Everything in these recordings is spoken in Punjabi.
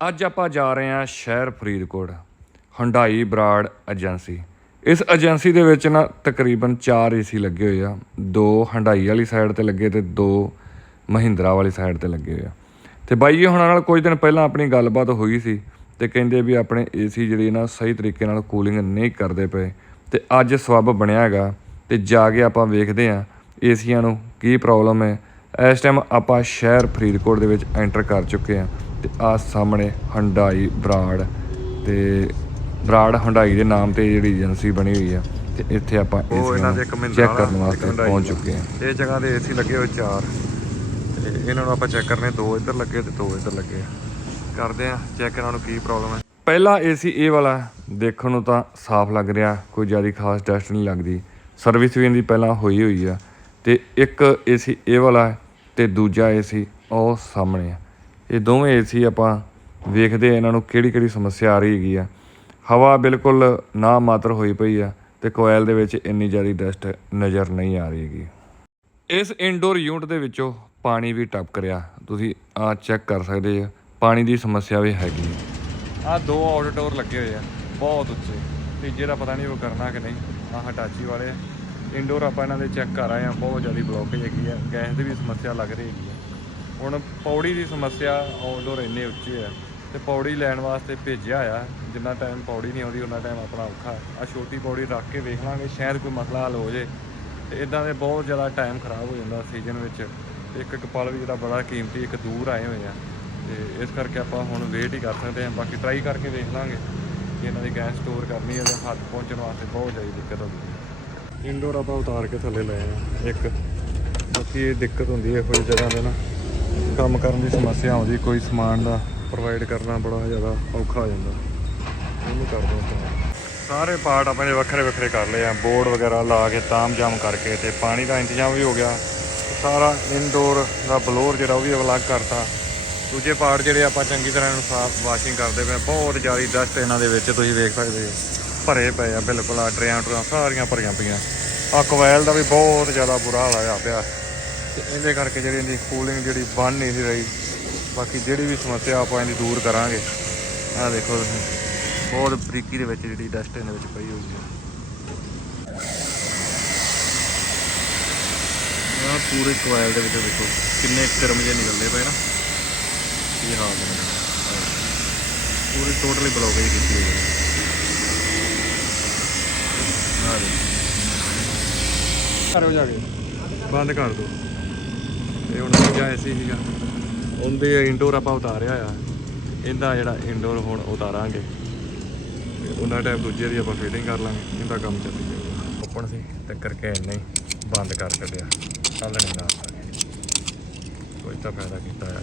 ਅੱਜ ਆਪਾਂ ਜਾ ਰਹੇ ਹਾਂ ਸ਼ਹਿਰ ਫਰੀਦਕੋਟ, ਹੰਡਾਈ ਬਰਾੜ ਏਜੰਸੀ। ਇਸ ਏਜੰਸੀ ਦੇ ਵਿੱਚ ਨਾ ਤਕਰੀਬਨ 4 ਏਸੀ ਲੱਗੇ ਹੋਏ ਆ। ਦੋ ਹੰਡਾਈ ਵਾਲੀ ਸਾਈਡ ਤੇ ਲੱਗੇ ਤੇ ਦੋ ਮਹਿੰਦਰਾ ਵਾਲੀ ਸਾਈਡ ਤੇ ਲੱਗੇ ਹੋਏ ਆ। ਤੇ ਬਾਈ ਜੀ, ਹੁਣਾਂ ਨਾਲ ਕੁਝ ਦਿਨ ਪਹਿਲਾਂ ਆਪਣੀ ਗੱਲਬਾਤ ਹੋਈ ਸੀ ਤੇ ਕਹਿੰਦੇ ਵੀ ਆਪਣੇ ਏਸੀ ਜਿਹੜੀ ਨਾ ਸਹੀ ਤਰੀਕੇ ਨਾਲ ਕੂਲਿੰਗ ਨਹੀਂ ਕਰਦੇ ਪਏ ਤੇ ਅੱਜ ਸਬੱਬ ਬਣਿਆ ਹੈਗਾ ਤੇ ਜਾ ਕੇ ਆਪਾਂ ਵੇਖਦੇ ਹਾਂ ਏਸੀਆਂ ਨੂੰ ਕੀ ਪ੍ਰੋਬਲਮ ਹੈ। ਇਸ ਟਾਈਮ ਆਪਾਂ ਸ਼ਹਿਰ ਫਰੀਦਕੋਟ ਦੇ ਵਿੱਚ ਐਂਟਰ ਕਰ ਚੁੱਕੇ ਹਾਂ। ਤੇ ਆ ਸਾਹਮਣੇ ਹੰਡਾਈ ਬਰਾੜ ਤੇ ਬਰਾੜ ਹੰਡਾਈ ਦੇ ਨਾਮ ਤੇ ਜਿਹੜੀ ਏਜੰਸੀ ਬਣੀ ਹੋਈ ਆ ਤੇ ਇੱਥੇ ਆਪਾਂ ਮਹਿੰਦਰਾ ਚੈੱਕ ਕਰਨ ਵਾਸਤੇ ਪਹੁੰਚ ਚੁੱਕੇ ਹਾਂ ਇਹ ਜਗ੍ਹਾ ਦੇ ਏਸੀ ਲੱਗੇ ਹੋਏ ਚਾਰ। ਤੇ ਇਹਨਾਂ ਨੂੰ ਆਪਾਂ ਚੈੱਕ ਕਰਨੇ ਦੋ ਇੱਧਰ ਲੱਗੇ ਤੇ ਦੋ ਇੱਧਰ ਲੱਗੇ ਆ। ਕਰਦੇ ਆ ਚੈੱਕ ਇਹਨਾਂ ਨੂੰ ਕੀ ਪ੍ਰੋਬਲਮ ਹੈ ਪਹਿਲਾ ਏਸੀ ਇਹ ਵਾਲਾ। ਦੇਖਣ ਨੂੰ ਤਾਂ ਸਾਫ਼ ਲੱਗ ਰਿਹਾ ਕੋਈ ਜ਼ਿਆਦਾ ਖਾਸ ਟੈਸਟ ਨਹੀਂ ਲੱਗਦੀ। ਸਰਵਿਸ ਵੀ ਇਹਦੀ ਪਹਿਲਾਂ ਹੋਈ ਹੋਈ ਆ। ਤੇ ਇੱਕ ਏਸੀ ਇਹ ਵਾਲਾ ਤੇ ਦੂਜਾ ਏਸੀ ਉਹ ਸਾਹਮਣੇ ਆ। ਇਹ ਦੋਵੇਂ ਏਸੀ ਆਪਾਂ ਵੇਖਦੇ ਆ, ਇਹਨਾਂ ਨੂੰ ਕਿਹੜੀ ਕਿਹੜੀ ਸਮੱਸਿਆ ਆ ਰਹੀ ਹੈਗੀ ਆ। ਹਵਾ ਬਿਲਕੁਲ ਨਾ ਮਾਤਰ ਹੋਈ ਪਈ ਆ ਤੇ ਕੋਇਲ ਦੇ ਵਿੱਚ ਇੰਨੀ ਜ਼ਿਆਦਾ ਡਸਟ ਨਜ਼ਰ ਨਹੀਂ ਆ ਰਹੀ ਹੈਗੀ। ਇਸ ਇਨਡੋਰ ਯੂਨਿਟ ਦੇ ਵਿੱਚੋਂ ਪਾਣੀ ਵੀ ਟਪਕ ਰਿਹਾ। ਤੁਸੀਂ ਆ ਚੈੱਕ ਕਰ ਸਕਦੇ ਆ, ਪਾਣੀ ਦੀ ਸਮੱਸਿਆ ਵੀ ਹੈਗੀ ਹੈ ਆ ਦੋ ਆਊਟਡੋਰ ਲੱਗੇ ਹੋਏ ਆ, ਬਹੁਤ ਉੱਚੇ। ਤੀਜੇ ਦਾ ਪਤਾ ਨਹੀਂ ਉਹ ਕਰਨਾ ਕਿ ਨਹੀਂ ਆ ਹਟਾਚੀ ਵਾਲੇ ਇਨਡੋਰ ਆਪਾਂ ਇਹਨਾਂ ਦੇ ਚੈੱਕ ਕਰ ਆਏ ਆ, ਬਹੁਤ ਜ਼ਿਆਦਾ ਬਲੌਕੇਜ ਹੈਗੀ ਆ, ਗੈਸ ਦੀ ਵੀ ਸਮੱਸਿਆ ਲੱਗ ਰਹੀ ਹੈਗੀ ਆ। ਹੁਣ ਪੌੜੀ ਦੀ ਸਮੱਸਿਆ ਆਊਟਡੋਰ ਇੰਨੇ ਉੱਚੇ ਆ ਤੇ ਪੌੜੀ ਲੈਣ ਵਾਸਤੇ ਭੇਜਿਆ ਆ, ਜਿੰਨਾ ਟਾਈਮ ਪੌੜੀ ਨਹੀਂ ਆਉਂਦੀ ਉਹਨਾਂ ਟਾਈਮ ਆਪਣਾ ਔਖਾ। ਆ ਛੋਟੀ ਪੌੜੀ ਰੱਖ ਕੇ ਵੇਖ ਲਾਂਗੇ, ਸ਼ਾਇਦ ਕੋਈ ਮਸਲਾ ਹੱਲ ਹੋ ਜੇ। ਤੇ ਇਦਾਂ ਦੇ ਬਹੁਤ ਜ਼ਿਆਦਾ ਟਾਈਮ ਖਰਾਬ ਹੋ ਜਾਂਦਾ ਸੀਜ਼ਨ ਵਿੱਚ। ਤੇ ਇੱਕ ਇੱਕ ਪਲ ਵੀ ਜਿਹੜਾ ਬੜਾ ਕੀਮਤੀ, ਇੱਕ ਦੂਰ ਆਏ ਹੋਏ ਆ। ਤੇ ਇਸ ਕਰਕੇ ਆਪਾਂ ਹੁਣ ਵੇਟ ਹੀ ਕਰ ਸਕਦੇ ਹਾਂ, ਬਾਕੀ ਟਰਾਈ ਕਰਕੇ ਵੇਖ ਲਾਂਗੇ ਕਿ ਇਹਨਾਂ ਦੀ ਗੈਸ ਸਟੋਰ ਕਰਨੀ ਹੈ ਜਾਂ ਹੱਥ ਪਹੁੰਚਣ ਵਾਸਤੇ ਬਹੁਤ ਜ਼ਿਆਦਾ ਦਿੱਕਤ ਹੁੰਦੀ ਹੈ। ਇੰਡੋਰ ਆਪਾਂ ਉਤਾਰ ਕੇ ਥੱਲੇ ਲਏ ਆ। ਇੱਕ, ਬਾਕੀ ਇਹ ਦਿੱਕਤ ਹੁੰਦੀ ਹੈ ਕੋਈ ਜਗ੍ਹਾ ਤੇ ਨਾ ਕੰਮ ਕਰਨ ਦੀ ਸਮੱਸਿਆ ਆਉਂਦੀ, ਕੋਈ ਸਮਾਨ ਦਾ ਪ੍ਰੋਵਾਈਡ ਕਰਨਾ ਬੜਾ ਜ਼ਿਆਦਾ ਔਖਾ ਹੋ ਜਾਂਦਾ। ਇਹਨੂੰ ਕਰ ਦੋ ਸਾਰੇ ਪਾਰਟ ਆਪਾਂ ਵੱਖਰੇ ਵੱਖਰੇ ਕਰ ਲਏ ਆ। ਬੋਰਡ ਵਗੈਰਾ ਲਾ ਕੇ ਤਾਮ-ਜਾਮ ਕਰਕੇ ਤੇ ਪਾਣੀ ਦਾ ਇੰਤਜ਼ਾਮ ਵੀ ਹੋ ਗਿਆ। ਸਾਰਾ ਇਨਡੋਰ ਦਾ ਬਲੋਰ ਜਿਹੜਾ ਉਹ ਵੀ ਅਲੱਗ ਕਰਤਾ। ਦੂਜੇ ਪਾਰਟ ਜਿਹੜੇ ਆਪਾਂ ਚੰਗੀ ਤਰ੍ਹਾਂ ਇਹਨੂੰ ਸਾਫ਼ ਵਾਸ਼ਿੰਗ ਕਰਦੇ ਪਏ ਬਹੁਤ ਜ਼ਿਆਦਾ ਡਸਟ ਇਹਨਾਂ ਦੇ ਵਿੱਚ ਤੁਸੀਂ ਵੇਖ ਸਕਦੇ ਹੋ। ਭਰੇ ਪਏ ਆ ਬਿਲਕੁਲ ਆ ਟਰੇਆਂ ਟਰਾਂ ਸਾਰੀਆਂ ਭਰੀਆਂ ਪਈਆਂ। ਆ ਕੋਇਲ ਦਾ ਵੀ ਬਹੁਤ ਜ਼ਿਆਦਾ ਬੁਰਾ ਹਾਲ ਆ ਪਿਆ। ਤੇ ਇਹਦੇ ਕਰਕੇ ਜਿਹੜੀ ਇਹਦੀ ਕੂਲਿੰਗ ਜਿਹੜੀ ਬਣ ਨਹੀਂ ਸੀ ਰਹੀ। ਬਾਕੀ ਜਿਹੜੀ ਵੀ ਸਮੱਸਿਆ ਆਪਾਂ ਇਹਦੀ ਦੂਰ ਕਰਾਂਗੇ। ਆਹ ਦੇਖੋ ਤੁਸੀਂ। ਬਹੁਤ ਬਰੀਕੀ ਦੇ ਵਿੱਚ ਜਿਹੜੀ ਡਸਟ ਇਹਦੇ ਵਿੱਚ ਪਈ ਹੋਈ ਹੈ। ਆਹ ਪੂਰੇ ਕੋਇਲ ਦੇ ਵਿੱਚ ਦੇਖੋ ਕਿੰਨੇ ਕਰਮ ਜੇ ਨਿਕਲਦੇ ਪਏ ਨਾ। ਇਹ ਹਾਲ ਹੈ ਪੂਰੀ ਟੋਟਲੀ ਬਲੌਕ ਹੀ ਕੀਤੀ ਹੋਈ ਹੈ। ਆਹ ਦੇਖੋ। ਕਰੋ ਜਾ ਕੇ ਬੰਦ ਕਰ ਦੋ ਇਹ ਹੁਣ ਦੂਜਾ ਐਸੀ ਸੀਗਾ। ਉਹਦੇ ਇੰਡੋਰ ਆਪਾਂ ਉਤਾਰਿਆ ਆ। ਇਹਦਾ ਜਿਹੜਾ ਇੰਡੋਰ ਹੁਣ ਉਤਾਰਾਂਗੇ। ਤੇ ਉਹਨਾਂ ਟਾਈਮ ਦੂਜੇ ਦੀ ਆਪਾਂ ਫਿਟਿੰਗ ਕਰ ਲਾਂਗੇ। ਇਹਦਾ ਕੰਮ ਚੱਲੀ ਜਾਊਗਾ ਓਪਨ ਸੀ ਤੇ ਕਰਕੇ ਇੰਨੇ ਹੀ ਬੰਦ ਕਰ ਛੱਡਿਆ। ਚੱਲ ਨਹੀਂ ਨਾ ਕੋਈ ਤਾਂ ਫਾਇਦਾ ਕੀਤਾ ਆ।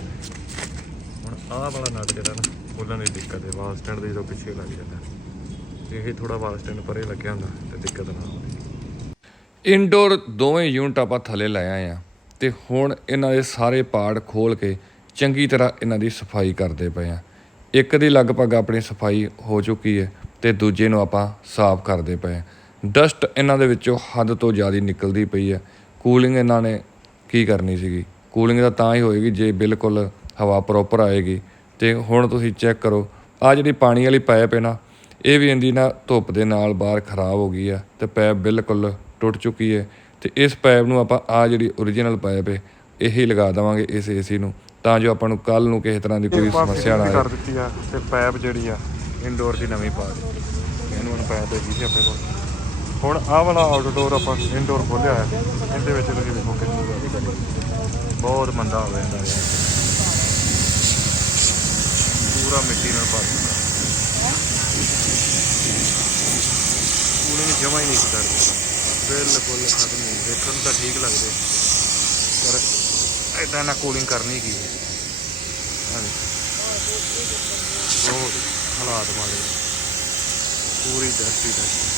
ਹੁਣ ਆਹ ਵਾਲਾ ਨਟ ਜਿਹੜਾ ਨਾ ਖੋਲ੍ਹਣ ਦੀ ਦਿੱਕਤ ਹੈ। ਵਾਲ ਸਟੈਂਡ ਦੇ ਜਦੋਂ ਪਿੱਛੇ ਲੱਗ ਜਾਂਦਾ। ਇਹ ਥੋੜਾ ਵਾਲ ਸਟੈਂਡ ਪਰੇ ਲੱਗਿਆ ਹੁੰਦਾ ਤੇ ਦਿੱਕਤ ਨਾ ਆਉਂਦੀ। ਇਨਡੋਰ ਦੋਵੇਂ ਯੂਨਿਟ ਆਪਾਂ ਥੱਲੇ ਲੈ ਆਏ ਆ। ਤੇ ਹੁਣ ਇਹਨਾਂ ਦੇ ਸਾਰੇ ਪਾਰਟ ਖੋਲ ਕੇ ਚੰਗੀ ਤਰ੍ਹਾਂ ਇਹਨਾਂ ਦੀ ਸਫ਼ਾਈ ਕਰਦੇ ਪਏ ਆ। ਇੱਕ ਦੀ ਲਗਭਗ ਆਪਣੀ ਸਫ਼ਾਈ ਹੋ ਚੁੱਕੀ ਹੈ ਤੇ ਦੂਜੇ ਨੂੰ ਆਪਾਂ ਸਾਫ਼ ਕਰਦੇ ਪਏ ਆ। ਡਸਟ ਇਹਨਾਂ ਦੇ ਵਿੱਚੋਂ ਹੱਦ ਤੋਂ ਜ਼ਿਆਦਾ ਨਿਕਲਦੀ ਪਈ ਹੈ। ਕੂਲਿੰਗ ਇਹਨਾਂ ਨੇ ਕੀ ਕਰਨੀ ਸੀਗੀ? ਕੂਲਿੰਗ ਤਾਂ ਤਾਂ ਹੀ ਹੋਏਗੀ ਜੇ ਬਿਲਕੁਲ ਹਵਾ ਪ੍ਰੋਪਰ ਆਏਗੀ। ਤੇ ਹੁਣ ਤੁਸੀਂ ਚੈੱਕ ਕਰੋ ਆ ਜਿਹੜੀ ਪਾਣੀ ਵਾਲੀ ਪਾਈਪ ਹੈ ਨਾ, ਇਹ ਵੀ ਇਹਦੀ ਨਾ ਧੁੱਪ ਦੇ ਨਾਲ ਬਾਹਰ ਖਰਾਬ ਹੋ ਗਈ ਆ ਤੇ ਪਾਈਪ ਬਿਲਕੁਲ ਟੁੱਟ ਚੁੱਕੀ ਹੈ। ਤੇ ਇਸ ਪਾਈਪ ਨੂੰ ਆਪਾਂ ਆ ਜਿਹੜੀ origignal ਪਾਈਪ ਹੈ ਇਹੀ ਲਗਾ ਦੇਵਾਂਗੇ ਇਸ ਏਸੀ ਨੂੰ। ਤਾਂ ਜੋ ਆਪਾਂ ਨੂੰ ਕੱਲ ਨੂੰ ਕਿਸੇ ਤਰ੍ਹਾਂ ਦੀ ਕੋਈ ਸਮੱਸਿਆ ਨਾ ਆਏ। ਕਰ ਦਿੱਤੀ ਆ ਤੇ ਪਾਈਪ ਜਿਹੜੀ ਆ ਇਨਡੋਰ ਦੀ ਨਵੀਂ ਪਾ ਦਿੱਤੀ। ਇਹਨੂੰ ਹੁਣ ਪਾਈਪ ਹੈਗੀ ਸੀ ਆਪਣੇ ਕੋਲ। ਹੁਣ ਆਹ ਵਾਲਾ ਆਊਟਡੋਰ ਆਪਾਂ ਇਨਡੋਰ ਖੋਲਿਆ ਹੈ ਇਹਦੇ ਵਿੱਚ ਤੁਸੀਂ ਦੇਖੋ ਕਿੰਨੀ। ਬਹੁਤ ਮੰਦਾ ਹੋ ਜਾਂਦਾ ਯਾਰ ਪੂਰਾ ਮਿੱਟੀ ਨਾਲ ਭਰ ਦਿੱਤਾ। ਪੂਰੇ ਜਮਾ ਹੀ ਨਹੀਂ ਕਰਦਾ। ਬਿਲਕੁਲ ਖਤਮ ਦੇਖਣ ਨੂੰ ਤਾਂ ਠੀਕ ਲੱਗਦੇ। ਪਰ ਇਦਾਂ ਨਾ ਕੂਲਿੰਗ ਕਰਨੀ ਕੀ ਹੈ। ਬਹੁਤ ਹਾਲਾਤ ਮਾੜੇ ਪੂਰੀ ਡਸਟੀ ਡਸਟੀ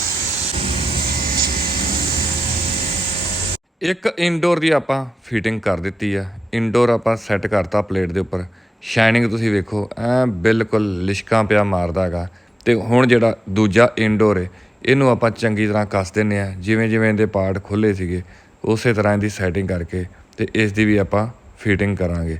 ਇੱਕ ਇਨਡੋਰ ਦੀ ਆਪਾਂ ਫਿਟਿੰਗ ਕਰ ਦਿੱਤੀ ਆ। ਇਨਡੋਰ ਆਪਾਂ ਸੈੱਟ ਕਰਤਾ ਪਲੇਟ ਦੇ ਉੱਪਰ। ਸ਼ਾਈਨਿੰਗ ਤੁਸੀਂ ਵੇਖੋ, ਐ ਬਿਲਕੁਲ ਲਿਸ਼ਕਾਂ ਪਿਆ ਮਾਰਦਾ ਹੈਗਾ ਤੇ ਹੁਣ ਜਿਹੜਾ ਦੂਜਾ ਇਨਡੋਰ ਹੈ ਇਹਨੂੰ ਆਪਾਂ ਚੰਗੀ ਤਰ੍ਹਾਂ ਕੱਸ ਦਿੰਨੇ ਆ ਜਿਵੇਂ ਜਿਵੇਂ ਇਹਦੇ ਪਾਰਟ ਖੁੱਲੇ ਸੀਗੇ, ਉਸੇ ਤਰ੍ਹਾਂ ਇਹਦੀ ਸੈਟਿੰਗ ਕਰਕੇ ਤੇ ਇਸ ਦੀ ਵੀ ਆਪਾਂ ਫਿਟਿੰਗ ਕਰਾਂਗੇ।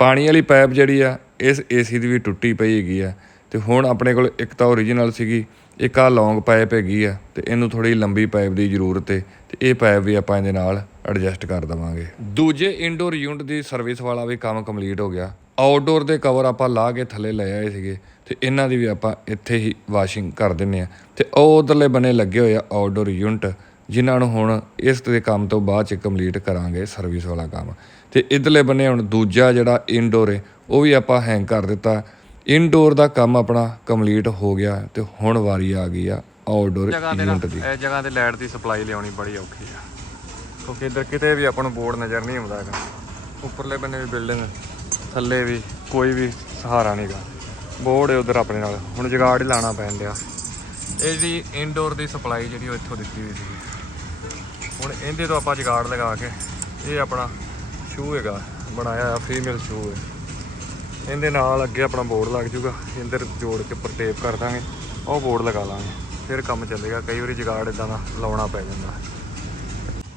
ਪਾਣੀ ਵਾਲੀ ਪਾਈਪ ਜਿਹੜੀ ਆ, ਇਸ ਏਸੀ ਦੀ ਵੀ ਟੁੱਟੀ ਪਈ ਹੈਗੀ ਆ ਤੇ ਹੁਣ ਆਪਣੇ ਕੋਲ ਇੱਕ ਤਾਂ ਓਰੀਜਨਲ ਸੀਗੀ, ਇੱਕ ਆ ਲੌਂਗ ਪਾਈਪ ਹੈਗੀ ਆ ਤੇ ਇਹਨੂੰ ਥੋੜੀ ਲੰਬੀ ਪਾਈਪ ਦੀ ਜ਼ਰੂਰਤ ਹੈ ਤੇ ਇਹ ਪਾਈਪ ਵੀ ਆਪਾਂ ਇਹਦੇ ਨਾਲ ਐਡਜਸਟ ਕਰ ਦਵਾਂਗੇ। ਦੂਜੇ ਇਨਡੋਰ ਯੂਨਿਟ ਦੀ ਸਰਵਿਸ ਵਾਲਾ ਵੀ ਕੰਮ ਕੰਪਲੀਟ ਹੋ ਗਿਆ। ਆਊਟਡੋਰ ਦੇ ਕਵਰ ਆਪਾਂ ਲਾ ਕੇ ਥੱਲੇ ਲੈ ਆਏ ਸੀਗੇ ਤੇ ਇਹਨਾਂ ਦੀ ਵੀ ਆਪਾਂ ਇੱਥੇ ਹੀ ਵਾਸ਼ਿੰਗ ਕਰ ਦਿੰਨੇ ਆ ਤੇ ਉਹ ਉਧਰਲੇ ਬਨੇ ਲੱਗੇ ਹੋਏ ਆ ਆਊਟਡੋਰ ਯੂਨਿਟ ਜਿਨ੍ਹਾਂ ਨੂੰ ਹੁਣ ਇਸ ਦੇ ਕੰਮ ਤੋਂ ਬਾਅਦ ਚ ਕੰਪਲੀਟ ਕਰਾਂਗੇ ਸਰਵਿਸ ਵਾਲਾ ਕੰਮ। ਤੇ ਇਧਰਲੇ ਬੰਨੇ ਹੁਣ ਦੂਜਾ ਜਿਹੜਾ ਇਨਡੋਰ ਹੈ ਉਹ ਵੀ ਆਪਾਂ ਹੈਂਗ ਕਰ ਦਿੱਤਾ। ਇਨਡੋਰ ਦਾ ਕੰਮ ਆਪਣਾ ਕੰਪਲੀਟ ਹੋ ਗਿਆ ਤੇ ਹੁਣ ਵਾਰੀ ਆ ਗਈ ਆ ਆਊਟਡੋਰ ਯੂਨਿਟ ਦੀ। ਇਸ ਜਗ੍ਹਾ ਤੇ ਲਾਈਟ ਦੀ ਸਪਲਾਈ ਲਿਆਉਣੀ ਬੜੀ ਔਖੀ ਆ। ਕਿਉਂਕਿ ਇੱਧਰ ਕਿਤੇ ਵੀ ਆਪਾਂ ਨੂੰ ਬੋਰਡ ਨਜ਼ਰ ਨਹੀਂ ਆਉਂਦਾ ਹੈਗਾ। ਉੱਪਰਲੇ ਬੰਨੇ ਵੀ ਬਿਲਡਿੰਗ ਥੱਲੇ ਵੀ ਕੋਈ ਵੀ ਸਹਾਰਾ ਨਹੀਂਗਾ ਬੋਰਡ ਹੈ ਉਧਰ ਆਪਣੇ ਨਾਲ। ਹੁਣ ਜਗਾੜ ਹੀ ਲਾਣਾ ਪੈਣ ਡਿਆ। ਇਹ ਜੀ ਇਨਡੋਰ ਦੀ ਸਪਲਾਈ ਜਿਹੜੀ ਉਹ ਇੱਥੋਂ ਦਿੱਤੀ ਹੋਈ ਸੀ ਹੁਣ ਇਹਦੇ ਤੋਂ ਆਪਾਂ ਜਗਾੜ ਲਗਾ ਕੇ ਇਹ ਆਪਣਾ ਸ਼ੂ ਹੈਗਾ, ਬਣਾਇਆ ਹੋਇਆ ਫੀਮੇਲ ਸ਼ੂ ਹੈ। ਇਹਦੇ ਨਾਲ ਅੱਗੇ ਆਪਣਾ ਬੋਰਡ ਲੱਗ ਜੂਗਾ। ਇੰਦਰ ਜੋੜ ਕੇ ਉੱਪਰ ਟੇਪ ਕਰ ਦਾਂਗੇ। ਉਹ ਬੋਰਡ ਲਗਾ ਲਾਂਗੇ। ਫਿਰ ਕੰਮ ਚੱਲੇਗਾ। ਕਈ ਵਾਰੀ ਜਗਾੜ ਇਦਾਂ ਦਾ ਲਾਉਣਾ ਪੈ ਜਾਂਦਾ।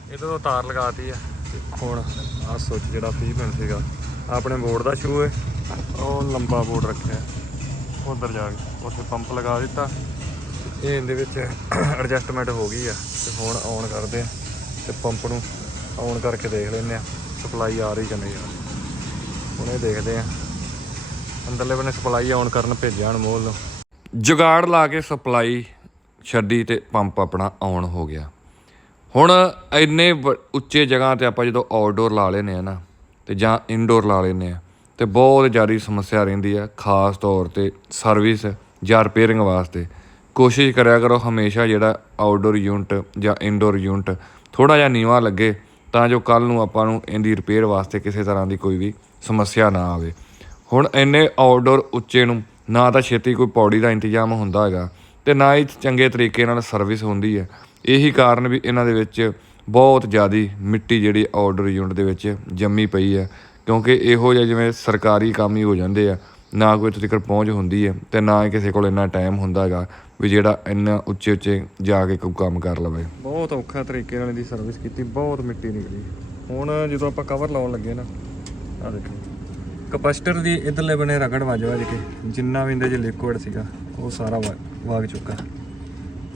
ਇਹਦੇ ਤੋਂ ਤਾਰ ਲਗਾਤੀ ਆ। ਤੇ ਹੁਣ ਆਹ ਸੁੱਚ ਜਿਹੜਾ ਫੀਮੇਲ ਸੀਗਾ, ਆਪਣੇ ਬੋਰਡ ਦਾ ਸ਼ੂ ਹੈ। ਉਹ ਲੰਬਾ ਬੋਰਡ ਰੱਖਿਆ। ਉਧਰ ਜਾ ਕੇ, ਉੱਥੇ ਪੰਪ ਲਗਾ ਦਿੱਤਾ। ਇਹ ਇਹਦੇ ਵਿੱਚ ਐਡਜਸਟਮੈਂਟ ਹੋ ਗਈ ਆ, ਤੇ ਹੁਣ ਔਨ ਕਰਦੇ ਆ, ਤੇ ਪੰਪ ਨੂੰ ਔਨ ਕਰਕੇ ਦੇਖ ਲੈਂਦੇ ਆ ਸਪਲਾਈ ਆ ਰਹੀ ਕਿ ਨਹੀਂ ਆ ਰਹੀ। ਹੁਣ ਇਹ ਦੇਖਦੇ ਆ, ਅੰਦਰਲੇ ਬੰਨੇ ਸਪਲਾਈ ਆਨ ਕਰਨ ਭੇਜਿਆ ਅਨਮੋਲ ਨੂੰ। ਜੁਗਾੜ ਲਾ ਕੇ ਸਪਲਾਈ ਛੱਡੀ ਤੇ ਪੰਪ ਆਪਣਾ ਆਨ ਹੋ ਗਿਆ। ਹੁਣ ਇੰਨੇ ਵ- ਉੱਚੇ ਜਗ੍ਹਾ ਤੇ ਆਪਾਂ ਜਦੋਂ ਆਊਟਡੋਰ ਲਾ ਲੈਨੇ ਆ ਨਾ, ਤੇ ਜਾਂ ਇਨਡੋਰ ਲਾ ਲੈਨੇ ਆ ਤੇ ਬਹੁਤ ਜ਼ਿਆਦਾ ਸਮੱਸਿਆ ਰਹਿੰਦੀ ਆ, ਖਾਸ ਤੌਰ ਤੇ ਸਰਵਿਸ ਜਾਂ ਰਿਪੇਅਰਿੰਗ ਵਾਸਤੇ। ਕੋਸ਼ਿਸ਼ ਕਰਿਆ ਕਰੋ ਹਮੇਸ਼ਾ ਜਿਹੜਾ ਆਊਟਡੋਰ ਯੂਨਿਟ ਜਾਂ ਇਨਡੋਰ ਯੂਨਿਟ ਥੋੜਾ ਜਿਹਾ ਨੀਵਾ ਲੱਗੇ ਤਾਂ ਜੋ ਕੱਲ ਨੂੰ ਆਪਾਂ ਨੂੰ ਇਹਦੀ ਰਿਪੇਅਰ ਵਾਸਤੇ ਕਿਸੇ ਤਰ੍ਹਾਂ ਦੀ ਕੋਈ ਵੀ ਸਮੱਸਿਆ ਨਾ ਆਵੇ। ਹੁਣ ਇੰਨੇ ਆਊਟਡੋਰ ਉੱਚੇ ਨੂੰ ਨਾ ਤਾਂ ਛੇਤੀ ਕੋਈ ਪੌੜੀ ਦਾ ਇੰਤਜ਼ਾਮ ਹੁੰਦਾ ਹੈਗਾ ਤੇ ਨਾ ਹੀ ਚੰਗੇ ਤਰੀਕੇ ਨਾਲ ਸਰਵਿਸ ਹੁੰਦੀ ਹੈ। ਇਹੀ ਕਾਰਨ ਵੀ ਇਹਨਾਂ ਦੇ ਵਿੱਚ ਬਹੁਤ ਜ਼ਿਆਦੀ ਮਿੱਟੀ ਜਿਹੜੀ ਆਊਟਡੋਰ ਯੂਨਿਟ ਦੇ ਵਿੱਚ ਜੰਮੀ ਪਈ ਹੈ। ਕਿਉਂਕਿ ਇਹੋ ਜਿਹੇ ਜਿਵੇਂ ਸਰਕਾਰੀ ਕੰਮ ਹੀ ਹੋ ਜਾਂਦੇ ਆ, ਨਾ ਕੋਈ ਇੱਥੇ ਤੱਕ ਪਹੁੰਚ ਹੁੰਦੀ ਹੈ ਤੇ ਨਾ ਹੀ ਕਿਸੇ ਕੋਲ ਇੰਨਾ ਟਾਈਮ ਹੁੰਦਾ ਹੈਗਾ ਵੀ ਜਿਹੜਾ ਇੰਨਾ ਉੱਚੇ ਉੱਚੇ ਜਾ ਕੇ ਕੋਈ ਕੰਮ ਕਰ ਲਵੇ। ਬਹੁਤ ਔਖਾ ਤਰੀਕੇ ਨਾਲ ਇਹਦੀ ਸਰਵਿਸ ਕੀਤੀ, ਬਹੁਤ ਮਿੱਟੀ ਨਿਕਲੀ। ਹੁਣ ਜਦੋਂ ਆਪਾਂ ਕਵਰ ਲਾਉਣ ਲੱਗੇ ਨਾ ਆ ਦੇਖੋ। ਕਪੈਸਿਟਰ ਦੀ ਇਧਰਲੇ ਬਨੇ ਰਗੜ ਵੱਜ ਵੱਜ ਕੇ, ਜਿੰਨਾ ਵੀ ਇਹਦੇ 'ਚ ਲਿਕੁਇਡ ਸੀਗਾ, ਉਹ ਸਾਰਾ ਵਾ- ਵਗ ਚੁੱਕਾ।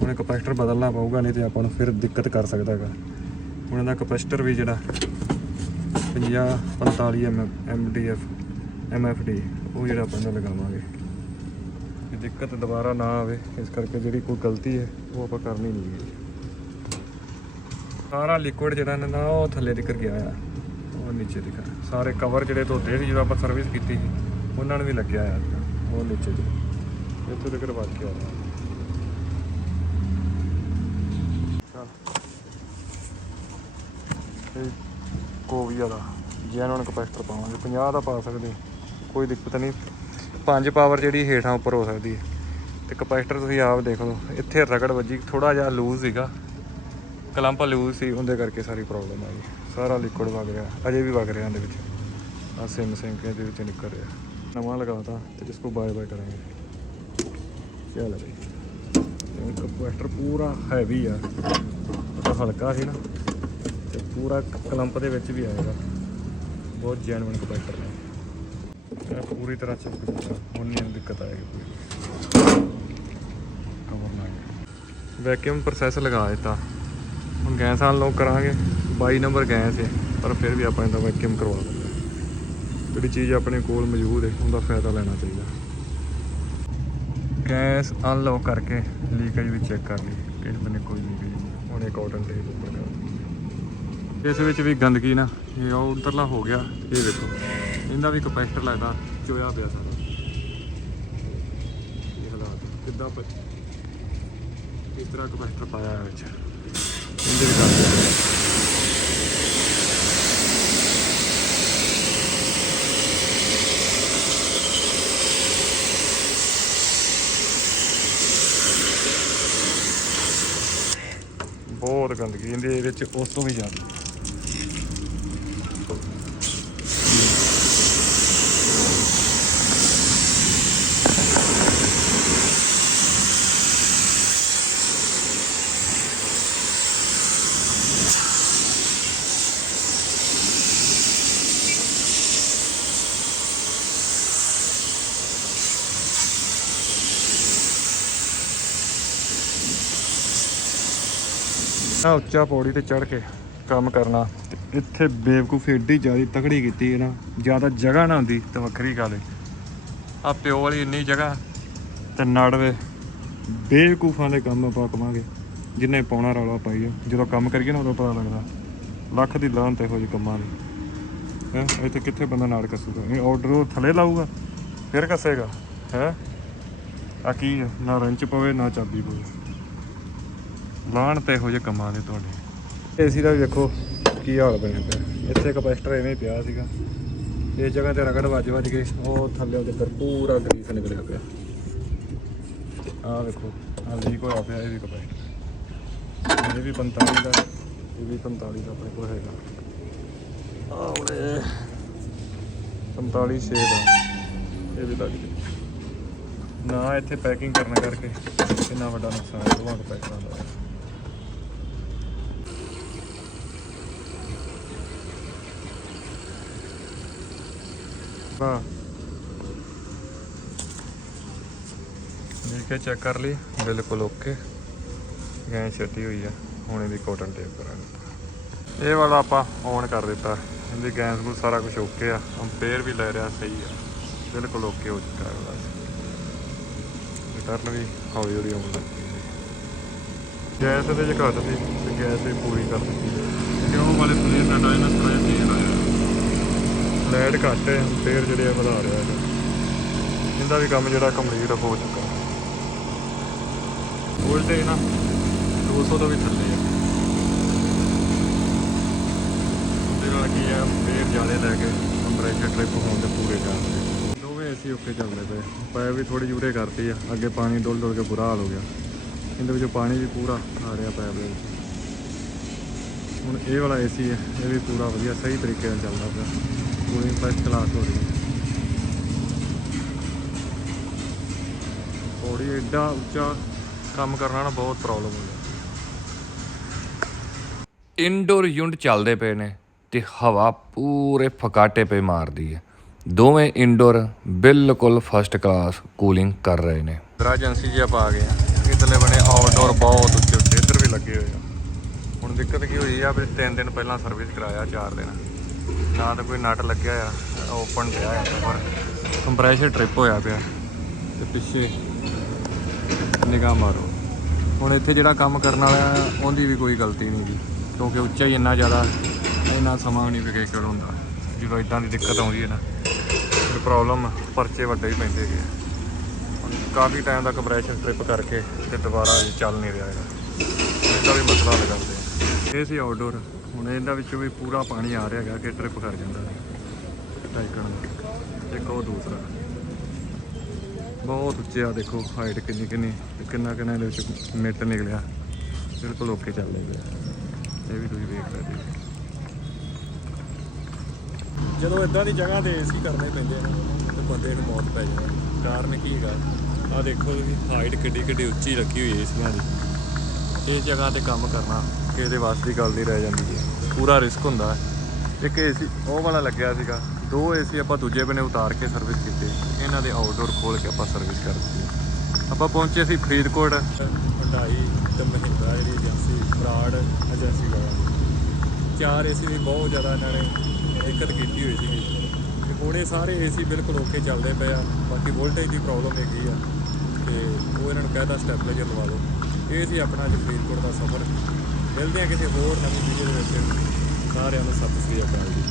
ਹੁਣ ਇਹ ਕਪੈਸਿਟਰ ਬਦਲਣਾ ਪਊਗਾ, ਨਹੀਂ ਤੇ ਆਪਾਂ ਨੂੰ ਫਿਰ ਦਿੱਕਤ ਕਰ ਸਕਦਾ ਹੈਗਾ। ਹੁਣ ਇਹਦਾ ਕਪੈਸਿਟਰ ਵੀ ਜਿਹੜਾ 50 45 ਐਮ ਐਮਡੀਐਫ ਐਮਐਫਡੀ ਉਹ ਜਿਹੜਾ ਆਪਾਂ ਇਹਦਾ ਲਗਾਵਾਂਗੇ। ਕਿ ਦਿੱਕਤ ਦੁਬਾਰਾ ਨਾ ਆਵੇ, ਇਸ ਕਰਕੇ ਜਿਹੜੀ ਕੋਈ ਗਲਤੀ ਹੈ, ਉਹ ਆਪਾਂ ਕਰਨੀ ਨਹੀਂ ਹੈ ਸਾਰਾ ਲਿਕੁਇਡ ਜਿਹੜਾ ਨਾ ਨਾ ਉਹ ਥੱਲੇ ਤੱਕ ਗਿਆ ਆ। ਉਹ ਨੀਚੇ ਤੱਕ ਸਾਰੇ ਕਵਰ ਜਿਹੜੇ ਧੋਤੇ ਸੀ, ਜਦੋਂ ਆਪਾਂ ਸਰਵਿਸ ਕੀਤੀ ਸੀ, ਉਹਨਾਂ ਨੂੰ ਵੀ ਲੱਗਿਆ ਆ। ਉਹ ਨੀਚੇ ਜੀ ਇੱਥੋਂ ਤੱਕ ਵੱਜ ਕੇ ਆ ਰਿਹਾ ਚੱਲ ਕੋਵੀਆ ਦਾ ਜੈਨੂਨ ਕਪੈਸਿਟਰ ਪਾਵਾਂਗੇ। 50 ਦਾ ਪਾ ਸਕਦੇ, ਕੋਈ ਦਿੱਕਤ ਨਹੀਂ। ਪੰਜ ਪਾਵਰ ਜਿਹੜੀ ਹੇਠਾਂ ਉੱਪਰ ਹੋ ਸਕਦੀ ਹੈ। ਤੇ ਕਪੈਸਿਟਰ ਤੁਸੀਂ ਆਪ ਦੇਖ ਲਓ, ਇੱਥੇ ਰਗੜ ਵੱਜੀ ਥੋੜਾ ਜਿਹਾ ਲੂਜ਼ ਸੀਗਾ। ਕਲੰਪ ਲੂਜ਼ ਸੀ, ਉਹਦੇ ਕਰਕੇ ਸਾਰੀ ਪ੍ਰੋਬਲਮ ਆ ਗਈ। ਸਾਰਾ ਲਿਕੁਇਡ ਵਗ ਰਿਹਾ, ਅਜੇ ਵੀ ਵਗ ਰਿਹਾ ਇਹਦੇ ਵਿੱਚ। ਆ ਸਿਮ ਸਿਮ ਕੇ ਇਹਦੇ ਵਿੱਚ ਨਿਕਲ ਰਿਹਾ। ਨਵਾਂ ਲਗਾਤਾ ਤੇ ਜਿਸ ਕੋ ਬਾਏ ਬਾਏ ਕਰਾਂਗੇ। ਚੱਲ ਬਈ। ਕਪੈਸਿਟਰ ਪੂਰਾ ਹੈਵੀ ਆ। ਹਲਕਾ ਸੀ ਨਾ। ਤੇ ਪੂਰਾ ਕਲੰਪ ਦੇ ਵਿੱਚ ਵੀ ਆਏਗਾ। ਬਹੁਤ ਜੈਨੂਇਨ ਕਪੈਸਿਟਰ ਨੇ। ਇਹ ਪੂਰੀ ਤਰ੍ਹਾਂ ਚਿਪਕ ਚੁੱਕਾ ਹੁਣ ਨਹੀਂ ਦਿੱਕਤ ਆਏਗੀ ਕੋਈ। ਕਵਰ ਨਾ ਵੈਕਿਊਮ ਪ੍ਰੋਸੈਸ ਲਗਾ ਦਿੱਤਾ। ਹੁਣ ਗੈਸ ਆਨ ਕਰਾਂਗੇ। 22 ਨੰਬਰ ਗੈਸ ਹੈ, ਪਰ ਫਿਰ ਵੀ ਆਪਾਂ ਇਹਦਾ ਵੈਕਿਊਮ ਕਰਵਾ ਦਿੰਦੇ ਜਿਹੜੀ ਚੀਜ਼ ਆਪਣੇ ਕੋਲ ਮੌਜੂਦ ਹੈ, ਉਹਦਾ ਫਾਇਦਾ ਲੈਣਾ ਚਾਹੀਦਾ। ਗੈਸ ਅਨਲੌਕ ਕਰਕੇ ਲੀਕੇਜ ਵੀ ਚੈੱਕ ਕਰ ਲਈ। ਕਿਸ ਬੰਨੇ ਕੋਈ ਲੀਕੇਜ ਨਹੀਂ। ਹੁਣ ਇੱਕ ਕਾਟਨ ਟੇਪ ਉੱਪਰ ਇਸ ਵਿੱਚ ਵੀ ਗੰਦਗੀ ਨਾ, ਇਹ ਉਹ ਉਧਰਲਾ ਹੋ ਗਿਆ, ਇਹ ਦੇਖੋ। ਇਹਦਾ ਵੀ ਕਪੈਸਿਟਰ ਲੱਗਦਾ, ਚੋਇਆ ਪਿਆ ਸਾਰਾ। ਇਹ ਹਾਲਾਤ, ਕਿੱਦਾਂ ਪ ਇਸ ਤਰ੍ਹਾਂ ਕਪੈਸਿਟਰ ਪਾਇਆ ਹੈ ਵਿੱਚ? ਇਹਦੇ ਵੀ ਕਰ ਬਹੁਤ ਗੰਦਗੀ ਇਹਦੇ ਵਿੱਚ, ਉਸ ਤੋਂ ਵੀ ਜ਼ਿਆਦਾ। ਆ ਉੱਚਾ ਪੌੜੀ ਤੇ ਚੜ ਕੇ ਕੰਮ ਕਰਨਾ ਤੇ ਇੱਥੇ ਬੇਵਕੂਫੀ ਏਡੀ ਜ਼ਿਆਦਾ ਤਕੜੀ ਕੀਤੀ ਹੈ ਨਾ, ਜ਼ਿਆਦਾ ਜਗ੍ਹਾ ਨਾ ਹੁੰਦੀ ਤਾਂ ਵੱਖਰੀ ਗੱਲ ਹੈ। ਆ ਪਿਓ ਵਾਲੀ ਇੰਨੀ ਜਗ੍ਹਾ ਤੇ ਨਾੜਵੇ, ਬੇਵਕੂਫਾਂ ਦੇ ਕੰਮ ਆਪਾਂ ਕਵਾਂਗੇ ਜਿੰਨੇ ਪਾਉਣਾ ਰੌਲਾ ਪਾਈਏ ਜਦੋਂ ਕੰਮ ਕਰੀਏ ਨਾ ਉਦੋਂ ਪਤਾ ਲੱਗਦਾ, ਲੱਖ ਦੀ ਲਾਹਨ ਤੇ ਹੋ ਜੇ ਕੰਮਾਂ ਦੀ। ਹੈ ਇੱਥੇ ਕਿੱਥੇ ਬੰਦਾ ਨਾੜ ਕੱਸੂਗਾ? ਇਹ ਆਰਡਰ ਉਹ ਥੱਲੇ ਲਾਊਗਾ, ਫਿਰ ਕੱਸੇਗਾ, ਹੈ? ਆ ਕੀ ਆ? ਨਾ ਰੰਚ ਪਵੇ, ਨਾ ਚਾਬੀ ਪਵੇ। ਲਾਹਣ ਤੇ ਇਹੋ ਜਿਹੇ ਕੰਮਾਂ ਦੇ ਤੁਹਾਡੇ। ਏਸੀ ਦਾ ਵੀ ਵੇਖੋ ਕੀ ਹਾਲ ਬਣਿਆ ਪਿਆ। ਇੱਥੇ ਕਪੈਸਟਰ ਐਵੇਂ ਪਿਆ ਸੀਗਾ। ਇਸ ਜਗ੍ਹਾ ਤੇ ਰਗੜ ਵੱਜ ਵੱਜ ਕੇ ਉਹ ਥੱਲੇ ਉਹਦੇ ਪਰ ਪੂਰਾ ਗਰੀਸ ਨਿਕਲਿਆ ਪਿਆ। ਆਹ ਵੇਖੋ, ਆਹ ਲੀਕ ਹੋਇਆ ਪਿਆ ਇਹ ਵੀ ਕਪੈਸਟਰ। ਇਹ ਵੀ 45 ਦਾ, ਇਹ ਵੀ 45 ਦਾ ਆਪਣੇ ਕੋਲ ਹੈਗਾ। ਆਹ ਉਹਨੇ 45 ਛੇ ਦਾ, ਇਹ ਵੀ ਲੱਗ ਗਿਆ। ਨਾ ਇੱਥੇ ਪੈਕਿੰਗ ਕਰਨ ਕਰਕੇ ਇੰਨਾ ਵੱਡਾ ਨੁਕਸਾਨ ਹੈ ਕਪੈਸਟਰਾਂ ਦਾ ਹੋਇਆ ਹਾਂ। ਦੇਖ ਕੇ ਚੈੱਕ ਕਰ ਲਈ ਬਿਲਕੁਲ ਓਕੇ ਗੈਂ ਛੱਟੀ ਹੋਈ ਆ ਹੁਣ ਇਹਦੀ ਕਾਟਨ ਟੇਪ ਕਰਾਂਗੇ। ਇਹ ਵਾਲਾ ਆਪਾਂ ਔਨ ਕਰ ਦਿੱਤਾ। ਇਹਦੀ ਗੈਸ ਨੂੰ ਸਾਰਾ ਕੁਝ ਓਕੇ ਆ ਅੰਪੇਅਰ ਵੀ ਲੈ ਰਿਹਾ ਸਹੀ ਆ। ਬਿਲਕੁਲ ਓਕੇ ਹੋ ਚੁੱਕਾ ਹੈ ਵਾਲਾ ਰਿਟਰਨ ਵੀ ਹੌਲੀ ਹੌਲੀ ਆਉਣ ਲੱਗ ਪਈ ਗੈਸ ਇਹਦੇ ਚ ਘੱਟ ਸੀ ਤੇ ਗੈਸ ਵੀ ਪੂਰੀ ਕਰ ਦਿੱਤੀ ਉਹ ਵਾਲੇ ਪਲੇਅਰ ਸਾਡਾ ਇਹਨਾਂ ਥੋੜਾ ਜਿਹਾ ਤੇਜ਼ ਲਾਈਟ ਘੱਟ ਹੈ, ਫੇਰ ਜਿਹੜੇ ਆ ਵਧਾ ਰਿਹਾ ਹੈ ਇਹਦਾ ਵੀ ਕੰਮ ਜਿਹੜਾ ਕੰਪਲੀਟ ਹੋ ਚੁੱਕਾ। ਵੋਲਟੇਜ ਨਾ 200 ਤੋਂ ਵੀ ਥੱਲੇ ਹੈ ਉਹਦੇ ਨਾਲ ਕੀ ਆ, ਫੇਰ ਜ਼ਿਆਦਾ ਲੈ ਕੇ ਕੰਪਰੈਸ਼ਰ ਟ੍ਰਿਪ ਹੋਣ ਦੇ ਪੂਰੇ ਕਰਦੇ ਦੋਵੇਂ ਏਸੀ ਓਕੇ ਚੱਲਦੇ ਪਏ। ਪਾਇਪ ਵੀ ਥੋੜੀ ਜੂਰੇ ਕਰਤੀ ਆ, ਅੱਗੇ ਪਾਣੀ ਡੋਲ ਡੋਲ ਕੇ ਬੁਰਾ ਹਾਲ ਹੋ ਗਿਆ। ਇਹਦੇ ਵਿੱਚੋਂ ਪਾਣੀ ਵੀ ਪੂਰਾ ਆ ਰਿਹਾ ਪਾਇਪ ਦੇ ਵਿੱਚ। ਹੁਣ ਇਹ ਵਾਲਾ ਏਸੀ ਹੈ ਇਹ ਵੀ ਪੂਰਾ ਵਧੀਆ, ਸਹੀ ਤਰੀਕੇ ਨਾਲ ਚੱਲਦਾ ਪਿਆ। ਕੂਲਿੰਗ ਫਸਟ ਕਲਾਸ ਹੋ ਰਹੀ ਹੈ। ਪੌੜੀ ਐਡਾ ਉੱਚਾ ਕੰਮ ਕਰਨਾ ਨਾ ਬਹੁਤ ਪ੍ਰੋਬਲਮ ਹੋ ਜਾਂਦੀ ਇਨਡੋਰ ਯੂਨਿਟ ਚੱਲਦੇ ਪਏ ਨੇ ਤੇ ਹਵਾ ਪੂਰੇ ਫਕਾਟੇ ਪੇ ਮਾਰਦੀ ਹੈ। ਦੋਵੇਂ ਇਨਡੋਰ ਬਿਲਕੁਲ ਫਸਟ ਕਲਾਸ ਕੂਲਿੰਗ ਕਰ ਰਹੇ ਨੇ। ਏਜੰਸੀ ਜੀ ਆਪਾਂ ਆ ਗਏ ਆ ਇਧਰਲੇ ਬਣੇ ਆਊਟਡੋਰ ਬਹੁਤ ਉੱਚੇ ਉੱਚੇ ਇੱਧਰ ਵੀ ਲੱਗੇ ਹੋਏ ਆ। ਹੁਣ ਦਿੱਕਤ ਕੀ ਹੋਈ ਆ ਵੀ ਤਿੰਨ ਦਿਨ ਪਹਿਲਾਂ ਸਰਵਿਸ ਕਰਾਇਆ ਚਾਰ ਦਿਨ। ਨਾ ਤਾਂ ਕੋਈ ਨਟ ਲੱਗਿਆ ਆ ਓਪਨ ਪਿਆ ਆ ਪਰ ਕੰਪਰੈਸ਼ਰ ਟ੍ਰਿਪ ਹੋਇਆ ਪਿਆ। ਤੇ ਪਿੱਛੇ ਨਿਗਾਹ ਮਾਰੋ। ਹੁਣ ਇੱਥੇ ਜਿਹੜਾ ਕੰਮ ਕਰਨ ਵਾਲਾ ਉਹਦੀ ਵੀ ਕੋਈ ਗਲਤੀ ਨਹੀਂ ਜੀ। ਕਿਉਂਕਿ ਉੱਚਾ ਹੀ ਇੰਨਾ ਜ਼ਿਆਦਾ, ਇੰਨਾ ਸਮਾਂ ਨਹੀਂ ਵਿਕੇ ਹੁੰਦਾ। ਜਦੋਂ ਇਦਾਂ ਦੀ ਦਿੱਕਤ ਆਉਂਦੀ ਹੈ ਨਾ, ਫਿਰ ਪ੍ਰੋਬਲਮ ਪਰਚੇ ਵੱਡੇ ਹੀ ਪੈਂਦੇ ਹੈਗੇ ਹੁਣ ਕਾਫੀ ਟਾਈਮ ਦਾ ਕੰਪਰੈਸ਼ਰ ਟ੍ਰਿਪ ਕਰਕੇ ਤੇ ਦੁਬਾਰਾ ਚੱਲ ਨਹੀਂ ਰਿਹਾ ਹੈਗਾ। ਇਹਦਾ ਵੀ ਮਸਲਾ ਲਗਾਉਂਦੇ ਇਹ ਸੀ ਆਊਟਡੋਰ ਹੁਣ ਇਹਨਾਂ ਵਿੱਚੋਂ ਵੀ ਪੂਰਾ ਪਾਣੀ ਆ ਰਿਹਾ ਹੈਗਾ ਕਿ ਟ੍ਰਿਪ ਕਰ ਜਾਂਦਾ ਟਾਈਕਣ ਦਾ ਇੱਕ ਦੂਸਰਾ। ਬਹੁਤ ਉੱਚੇ ਆ ਦੇਖੋ ਹਾਈਟ ਕਿੰਨੀ ਕਿੰਨੀ ਕਿੰਨਾ ਕਿੰਨਾ ਇਹਦੇ ਵਿੱਚ ਮਿੱਟ ਨਿਕਲਿਆ। ਬਿਲਕੁਲ ਓਕੇ ਚੱਲਦੇ ਪਿਆ ਇਹ ਵੀ ਤੁਸੀਂ ਵੇਖ ਸਕਦੇ ਜਦੋਂ ਇਦਾਂ ਦੀ ਜਗ੍ਹਾ ਤੇ ਏਸੀ ਕਰਨੇ ਪੈਂਦੇ ਨੇ, ਤੇ ਬੰਦੇ ਨੂੰ ਮੌਤ ਪੈ ਜਾਂਦੀ ਕਾਰਨ ਕੀ ਹੈਗਾ? ਆ ਦੇਖੋ ਤੁਸੀਂ ਹਾਈਟ ਕਿੱਡੀ ਕਿੱਡੀ ਉੱਚੀ ਰੱਖੀ ਹੋਈ ਏਸੀਆਂ ਦੀ। ਇਸ ਜਗ੍ਹਾ ਤੇ ਕੰਮ ਕਰਨਾ, ਕਿਸੇ ਦੇ ਵਾਸ ਦੀ ਗੱਲ ਨਹੀਂ ਰਹਿ ਜਾਂਦੀ ਹੈ। ਪੂਰਾ ਰਿਸਕ ਹੁੰਦਾ ਹੈ। ਇੱਕ ਏਸੀ ਉਹ ਵਾਲਾ ਲੱਗਿਆ ਸੀਗਾ, ਦੋ ਏਸੀ ਆਪਾਂ ਦੂਜੇ ਬਨੇ ਉਤਾਰ ਕੇ ਸਰਵਿਸ ਕੀਤੇ। ਇਹਨਾਂ ਦੇ ਆਊਟਡੋਰ ਖੋਲ ਕੇ ਆਪਾਂ ਸਰਵਿਸ ਕਰ ਦਿੱਤੀ। ਆਪਾਂ ਪਹੁੰਚੇ ਸੀ ਫਰੀਦਕੋਟ। ਹੰਡਾਈ ਤੇ ਮਹਿੰਦਰਾ ਜਿਹੜੀ ਏਜੰਸੀ ਬਰਾੜ ਏਜੰਸੀ ਵਾਲਾ। ਚਾਰ ਏਸੀ ਦੀ ਬਹੁਤ ਜ਼ਿਆਦਾ ਇਹਨਾਂ ਨੇ ਦਿੱਕਤ ਕੀਤੀ ਹੋਈ ਸੀ ਤੇ ਹੁਣ ਇਹ ਸਾਰੇ ਏਸੀ ਬਿਲਕੁਲ ਓਕੇ ਚੱਲਦੇ ਪਏ ਆ। ਬਾਕੀ ਵੋਲਟੇਜ ਦੀ ਪ੍ਰੋਬਲਮ ਹੈਗੀ ਆ। ਤੇ ਉਹ ਇਹਨਾਂ ਨੂੰ ਕਹਿਦਾ ਸਟੈਬਲਾਈਜ਼ਰ ਲਵਾ ਲਓ ਇਹ ਸੀ ਆਪਣਾ ਅੱਜ ਫਰੀਦਕੋਟ ਦਾ ਸਫ਼ਰ। ਮਿਲਦੇ ਆ ਕਿਸੇ ਹੋਰ ਨਵੀਂ ਵੀਡੀਓ ਦੇ ਵਿੱਚ। ਸਾਰਿਆਂ ਨੂੰ ਸਤਿ ਸ੍ਰੀ ਅਕਾਲ ਜੀ।